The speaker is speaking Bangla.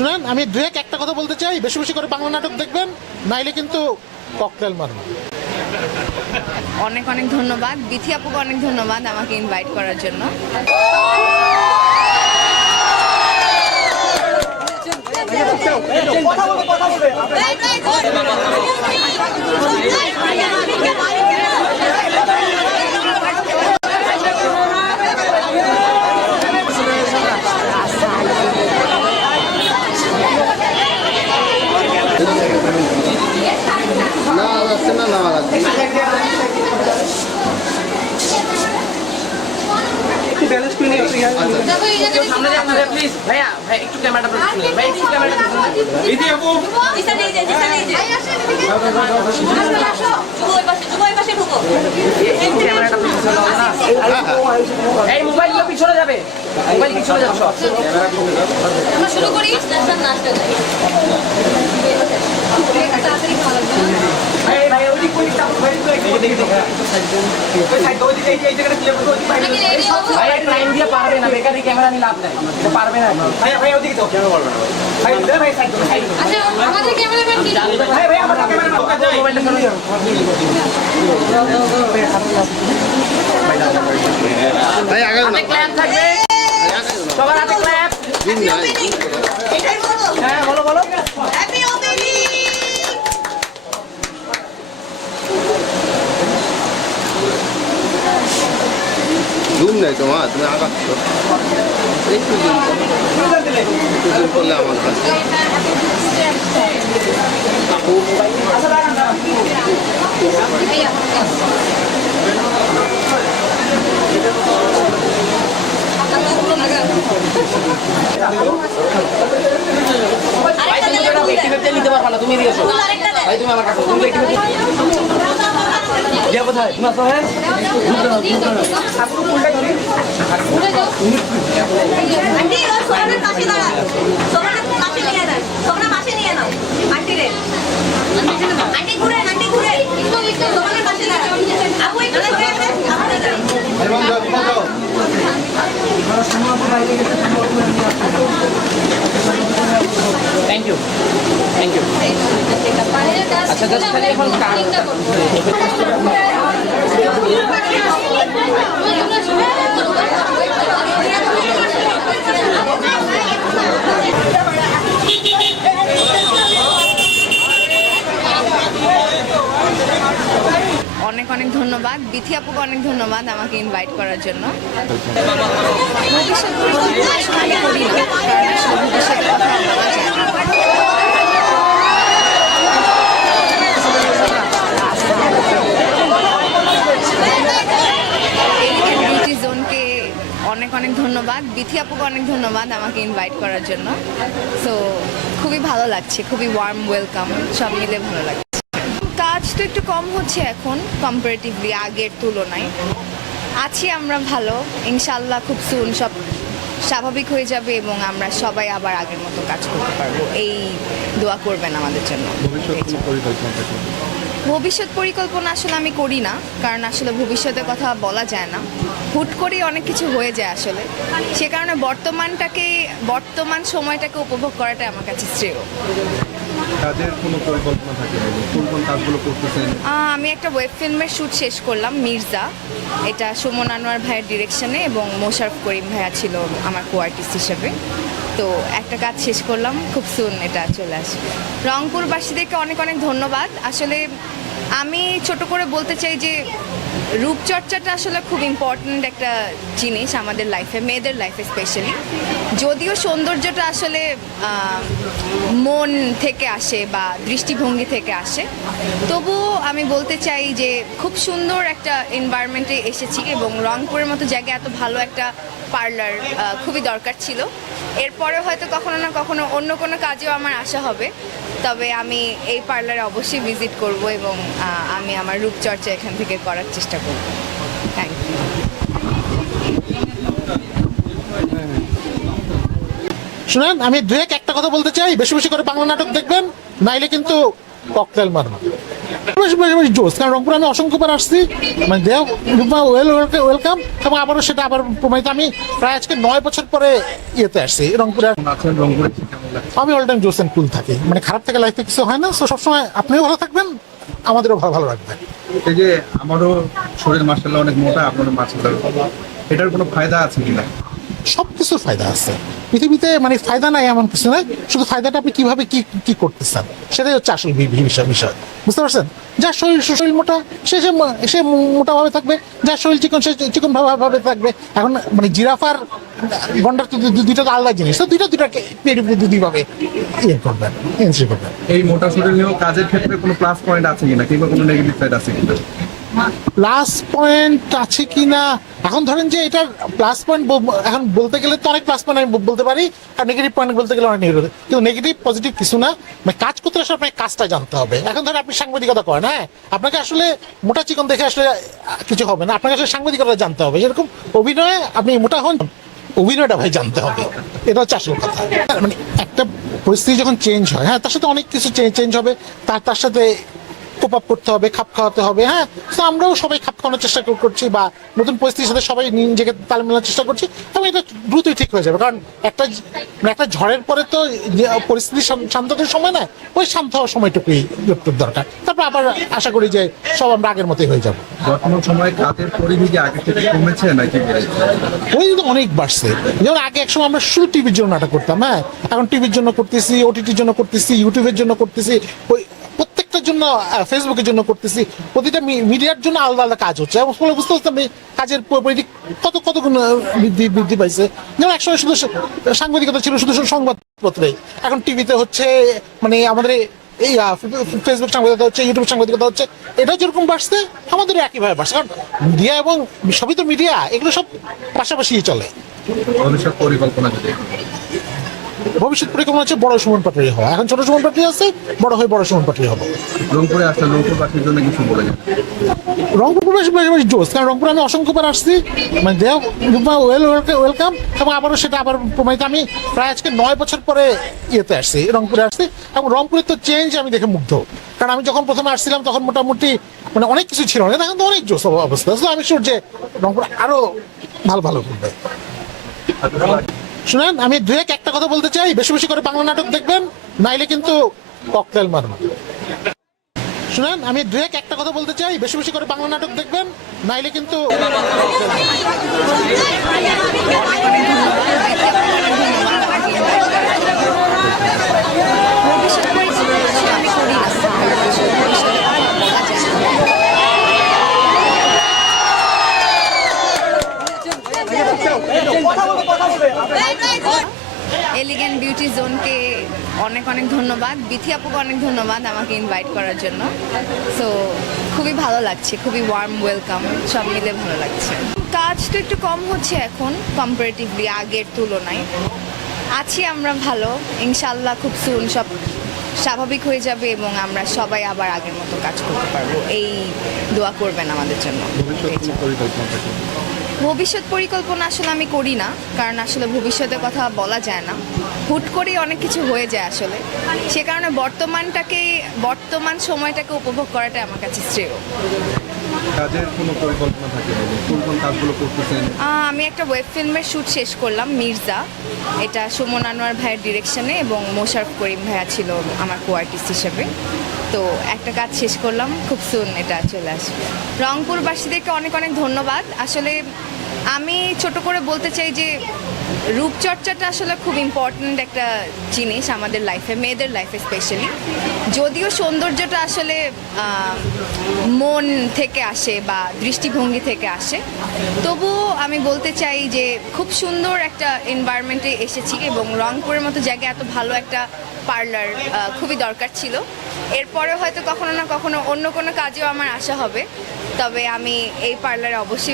শুনেন আমি দু এক একটা কথা বলতে চাই। বেশি বেশি করে বাংলা নাটক দেখবেন নাইলে কিন্তু ককটেল মারবেন অনেক অনেক ধন্যবাদ। বিথি আপুকে অনেক ধন্যবাদ আমাকে ইনভাইট করার জন্য। কথা বলবে কথা নামাজ আসছে সামনে যান না প্লিজ ভাইয়া ভাই একটু ক্যামেরাটা ধরুন ভাই একটু ক্যামেরাটা ধরুন দিদি আপু একটু ক্যামেরাটা পিছনে দাও না এই মোবাইলগুলো পিছনে যাবে মোবাইল পিছনে যাবে সব শুরু করি নাচটা ভাই ভাই ভাই ভাই ভাই টাইম দিয়ে পারবে না বেকারি ক্যামেরা নিয়ে লাভ নাই এটা পারবে না ভাই ভাই ওদিকে তো কেন পারবে না ভাই দে ভাই সাইড সাইড আচ্ছা আমাদের ক্যামেরাম্যান কি ভাই ভাই আমার ক্যামেরা মোবাইলটা ধরুন ভাই আগে না হাতে ক্ল্যাপ থাকবে সবার হাতে ক্ল্যাপ দিন নাই হ্যাঁ বলো বলো জুম তোমার তুমি আগাচ্ছ। একটু জুম একটু জুম করলে আমার কাছে। নিতে পারবা না? তুমি এসো। ভাই তুমি আমার কাছে তুমি দিয়া কোথায়? তুমি আসো হ্যাঁ? আপু ফুলটা থ্যাংক ইউ আচ্ছা জাস্ট খালি এখন অনেক অনেক ধন্যবাদ। বিথি আপুকে অনেক ধন্যবাদ আমাকে ইনভাইট করার জন্য। ভবিষ্যৎ পরিকল্পনা করি না কারণ আসলে ভবিষ্যতের কথা বলা যায় না। এলিগেন্ট বিউটি জোনকে অনেক অনেক ধন্যবাদ। বিথি আপুকে অনেক ধন্যবাদ আমাকে ইনভাইট করার জন্য। সো খুবই ভালো লাগছে খুবই ওয়ার্ম ওয়েলকাম সব মিলে ভালো লাগছে। কাজ তো একটু কম হচ্ছে এখন কম্পারেটিভলি আগের তুলনায়। আছি আমরা ভালো ইনশাল্লাহ খুব সুন সব স্বাভাবিক হয়ে যাবে এবং আমরা সবাই আবার আগের মতো কাজ করতে পারব। এই দোয়া করবেন আমাদের জন্য। ভবিষ্যৎ পরিকল্পনা আসলে আমি করি না কারণ আসলে ভবিষ্যতের কথা বলা যায় না। হুট করেই অনেক কিছু হয়ে যায় আসলে। সে কারণে বর্তমানটাকে বর্তমান সময়টাকে উপভোগ করাটাই আমার কাছে শ্রেয়। কাজের কোনো পরিকল্পনা থাকে কোন কোন কাজগুলো করতেছেন? আমি একটা ওয়েব ফিল্মের শ্যুট শেষ করলাম মির্জা। এটা সুমন আনোয়ার ভাইয়ের ডিরেকশনে এবং মোশারফ করিম ভাইয়া ছিল আমার কো আর্টিস্ট হিসেবে। তো একটা কাজ শেষ করলাম, খুব সুন এটা চলে আসবে। রংপুরবাসীদেরকে অনেক অনেক ধন্যবাদ। আসলে আমি ছোট করে বলতে চাই যে রূপচর্চাটা আসলে খুব ইম্পর্ট্যান্ট একটা জিনিস আমাদের লাইফে মেয়েদের লাইফে স্পেশালি যদিও সৌন্দর্যটা আসলে মন থেকে আসে বা দৃষ্টিভঙ্গি থেকে আসে তবুও আমি বলতে চাই যে খুব সুন্দর একটা এনভায়রনমেন্টে এসেছি এবং রংপুরের মতো জায়গায় এত ভালো একটা পার্লার খুবই দরকার ছিল। এরপরে হয়তো কখনো না কখনো অন্য কোনো কাজেও আমার আশা হবে। তবে আমি এই পার্লারে অবশ্যই ভিজিট করব এবং আমি আমার রূপচর্চা এখান থেকে করার চেষ্টা করব। থ্যাংক ইউ শুনেন, আমি দু একটা কথা বলতে চাই। বেশি বেশি করে বাংলা নাটক দেখবেন, নাইলে কিন্তু ককটেল মারবেন। জোস কারণ রংপুরে আমি অসংখ্যবার আসছি মানে দেহ ওয়েল ওয়েলকাম এবং আবারও সেটা আবার প্রমাণিত আমি প্রায় আজকে নয় বছর পরে ইয়েতে আসছি রংপুরে আমি অল টাইম জোস অ্যান্ড কুল থাকি। মানে খারাপ থেকে লাইফে কিছু হয় না তো সবসময় আপনিও ভালো থাকবেন, আমাদেরও ভালো ভালো রাখবেন এই যে, আমারও শরীর মার্শাল্লাহ অনেক মোটা, আপনারও মার্শাল্লাহ এটার কোনো ফায়দা আছে কিনা? সব কিছুর ফায়দা আছে। পৃথিবীতে মানে ফায়দা নাই এমন কিছু নাই। শুধু ফায়দাটা আপনি কীভাবে কি কি করতেছেন? সেটাই হচ্ছে আসল বিষয় বিষয়। বুঝতে পারছেন? যার শরীর শরীর মোটা, সে সে সে মোটা ভাবে থাকবে, যার শরীর চিকন, সে চিকন ভাবে থাকবে। এখন মানে জিরাফার, গন্ডার তো দুইটা তো আলাদা জিনিস। তো দুইটা দুইটাকে দুইভাবে ইয়ে করবেন এনজয় করবেন। এই মোটা শরীর নিয়েও কাজের ক্ষেত্রে কোনো প্লাস পয়েন্ট আছে কিনা? কিংবা কোনো নেগেটিভ সাইড আছে কিনা? প্লাস পয়েন্ট আছে কি না এখন ধরেন যে এটার প্লাস পয়েন্ট এখন বলতে গেলে তো অনেক প্লাস পয়েন্ট আমি বলতে পারি, আর নেগেটিভ পয়েন্ট বলতে গেলে অনেক নেগেটিভ কিন্তু নেগেটিভ পজিটিভ কিছু না। মানে কাজ করতে আসলে আপনাকে কাজটা জানতে হবে। এখন ধরেন আপনি সাংবাদিকতা করেন হ্যাঁ? আপনাকে আসলে মোটা চিকন দেখে আসলে কিছু হবে না। আপনাকে আসলে সাংবাদিকতা জানতে হবে। যেরকম অভিনয়ে আপনি মোটা হন, অভিনয়টা ভাই জানতে হবে। এটা হচ্ছে আসল কথা। মানে একটা পরিস্থিতি যখন চেঞ্জ হয় হ্যাঁ তার সাথে অনেক কিছু চেঞ্জ হবে। তার তার সাথে কোপ আপ করতে হবে খাপ খাওয়াতে হবে হ্যাঁ? তো আমরাও সবাই খাপ খাওয়ানোর চেষ্টা করছি বা নতুন পরিস্থিতির সাথে সবাই নিজেকে তাল মেলানোর চেষ্টা করছি এবং এটা দ্রুতই ঠিক হয়ে যাবে। কারণ একটা মানে একটা ঝড়ের পরে তো পরিস্থিতি শান- শান্ততার সময় না ওই শান্ত হওয়ার সময়টুকুই একটু দরকার। তারপর আবার আশা করি যে সব আমরা আগের মতোই হয়ে যাব। বর্তমান সময়ে কাজের পরিধি কি আগে থেকে কমেছে নাকি ওই তো অনেক বাড়ছে। যেমন আগে একসময় আমরা শুধু টিভির জন্য নাটক করতাম হ্যাঁ? এখন টিভির জন্য করতেছি ওটিটির জন্য করতেছি ইউটিউবের জন্য করতেছি ওই প্রত্যেকটার জন্য ফেসবুকের জন্য করতেছি। প্রতিটা মিডিয়ার জন্য আলাদা আলাদা কাজ হচ্ছে। এবং ফলে বুঝতে এই কাজের পরিধি কত কত গুণ বৃদ্ধি বৃদ্ধি পাইছে। যেমন একসময় শুধু সাংবাদিকতা ছিল, শুধু সংবাদপত্রে। এখন টিভিতে হচ্ছে মানে আমাদের এই ফেসবুক সাংবাদিকতা হচ্ছে ইউটিউব সাংবাদিকতা হচ্ছে, এটাও যেরকম বাড়ছে আমাদের একইভাবে বাড়ছে। কারণ মিডিয়া এবং সবই তো মিডিয়া, এগুলো সব পাশাপাশি চলে। ভবিষ্যৎ পরিকল্পনা ভবিষ্যৎ পরিকল্পনা হচ্ছে বড় সুমন পাটারি হওয়া। এখন ছোট সুমন পাটারি আছে বড় হয়ে বড় সুমন পাটারি হব। রংপুরে আসলে রংপুরবাসীর জন্য কিছু বলে যান। রংপুর বেশ বেশ বেশ জোস কারণ রংপুরে আমি অসংখ্যবার আসছি। মানে দেহ ওয়েল ওয়েলকাম। এবং আবারও সেটা আবার প্রমাণিত আমি প্রায় আজকে নয় বছর পরে ইয়েতে আসছি রংপুরে আসছি। এবং রংপুরের তো চেঞ্জ আমি দেখে মুগ্ধ। কারণ আমি যখন প্রথমে আসছিলাম তখন মোটামুটি মানে অনেক কিছু ছিল না। এখন তো অনেক জোস অবস্থা। আমি যে রংপুর আরও ভালো ভালো করবে। শুনেন, আমি দু এক একটা কথা বলতে চাই। বেশি বেশি করে বাংলা নাটক দেখবেন, নাইলে কিন্তু ককটেল মারবেন শুনেন, আমি দু এক একটা কথা বলতে চাই। বেশি বেশি করে বাংলা নাটক দেখবেন, নাইলে কিন্তু ভবিষ্যৎ পরিকল্পনা আসলে আমি করি না ভবিষ্যৎ বলা যায় না। এলিগেন্ট বিউটি জোনকে অনেক অনেক ধন্যবাদ। বিথি আপুকে অনেক ধন্যবাদ আমাকে ইনভাইট করার জন্য। সো খুবই ভালো লাগছে, খুবই ওয়ার্ম ওয়েলকাম সব মিলে ভালো লাগছে। কাজ তো একটু কম হচ্ছে এখন কম্পারেটিভলি আগের তুলনায়। আছি আমরা ভালো ইনশাল্লাহ খুব সুন সব স্বাভাবিক হয়ে যাবে এবং আমরা সবাই আবার আগের মতো কাজ করতে পারব। এই দোয়া করবেন আমাদের জন্য। ভবিষ্যৎ পরিকল্পনা আসলে আমি করি না, কারণ আসলে ভবিষ্যতের কথা বলা যায় না। হুট করেই অনেক কিছু হয়ে যায় আসলে। সে কারণে বর্তমানটাকে, বর্তমান সময়টাকে উপভোগ করাটাই আমার কাছে শ্রেয়। কাজের কোনো পরিকল্পনা থাকে কোন কোন কাজগুলো করতেছেন? আমি একটা ওয়েব ফিল্মের শ্যুট শেষ করলাম, মির্জা। এটা সুমন আনোয়ার ভাইয়ের ডিরেকশনে এবং মোশারফ করিম ভাইয়া ছিল আমার কো আর্টিস্ট হিসেবে। তো একটা কাজ শেষ করলাম, খুব সুন এটা চলে আসবে। রংপুরবাসীদেরকে অনেক অনেক ধন্যবাদ। আসলে আমি ছোট করে বলতে চাই যে রূপচর্চাটা আসলে খুব ইম্পর্ট্যান্ট একটা জিনিস আমাদের লাইফে মেয়েদের লাইফে স্পেশালি যদিও সৌন্দর্যটা আসলে মন থেকে আসে বা দৃষ্টিভঙ্গি থেকে আসে, তবুও আমি বলতে চাই যে খুব সুন্দর একটা এনভায়রনমেন্টে এসেছি এবং রংপুরের মতো জায়গায় এত ভালো একটা পার্লার খুবই দরকার ছিল। এরপরে হয়তো কখনো না কখনো অন্য কোনো কাজেও আমার আসা হবে। তবে আমি এই পার্লারে অবশ্যই